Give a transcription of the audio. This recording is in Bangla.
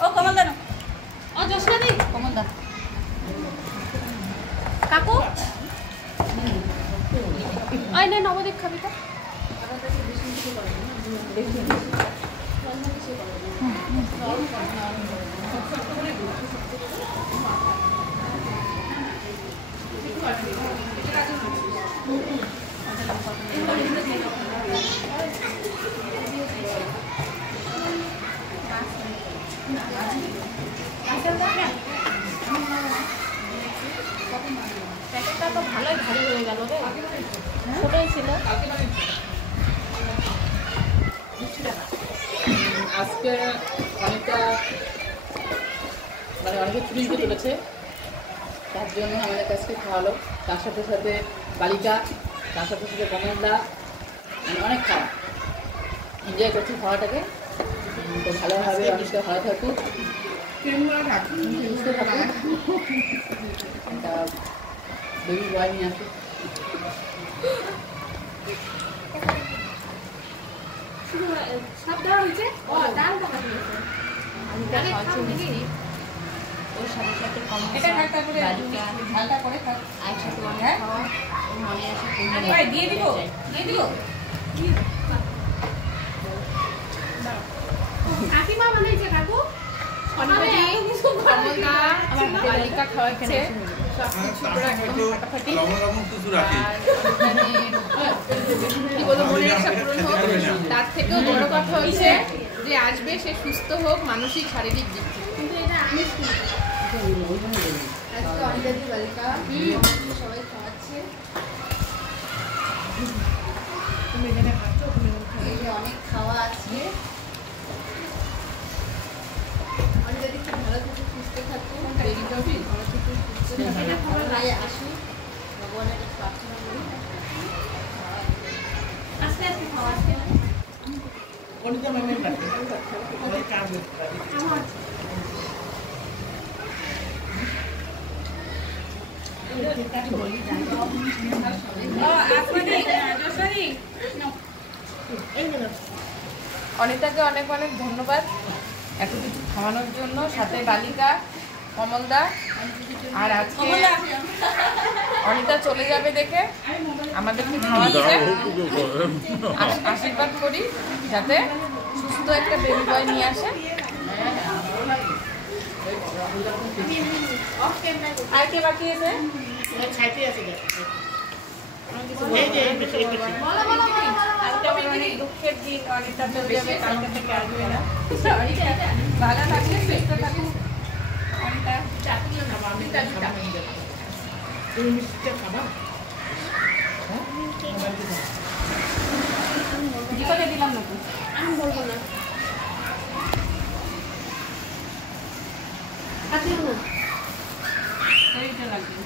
ও কমল দা ও জোসনা দি কমল দা কাকু আই নে নবদীপ খাবি তো প্যাকেটটা তো ভালোই ভারী হয়ে গেল রে ছোটই ছিল আজকে অনেকটা অনেকে চুরি তুলেছে তার জন্য আমাদের কাছে খাওয়ালো তার সাথে সাথে বালিকা তার সাথে সাথে কমলদা অনেক খাওয়া এনজয় করছি খাওয়াটাকে তো ভালোভাবে অনেকটা ভালো থাকুক সুস্থ থাকুক একটা বেবি বয় নিয়ে আসুক সব দেওয়া হয়েছে ও ডাল দেওয়া হয়েছে ওর সাথে সাথে দিয়ে দিব কাকিমা বানাইছে কাকু বালিকা খাওয়াচ্ছে তার থেকেও বড় কথা হচ্ছে যে আসবে সে সুস্থ হোক মানসিক শারীরিক দিক থেকে কিন্তু এটা আমি আজকে অনিদাদি বালিকা সবাই খাওয়াচ্ছে অনেক খাওয়া আছে অনিদাদি খুব ভালো থেকে সুস্থ থাকুন ভালো থেকে সুস্থ থাকুন আসুন ভগবানের প্রার্থনা করি আস্তে আস্তে খাওয়াচ্ছে অনিতাকে অনেক অনেক ধন্যবাদ এত কিছু খাওয়ানোর জন্য সাথে বালিকা কমলদা আর আজকে অনিতা চলে যাবে দেখে আমাদেরকে খাওয়াচ্ছে আশীর্বাদ করি যাতে সুস্থ একটা বেবি বয় নিয়ে আসে আর কে বাকি আছে অনেক দুঃখের দিন অনিতা চলে যাবে কালকে থেকে আসবে না ভালো থাকলে সুস্থ থাকুক অনিতা জীবনে দিলাম নাকি আমি বলবো না লাগবে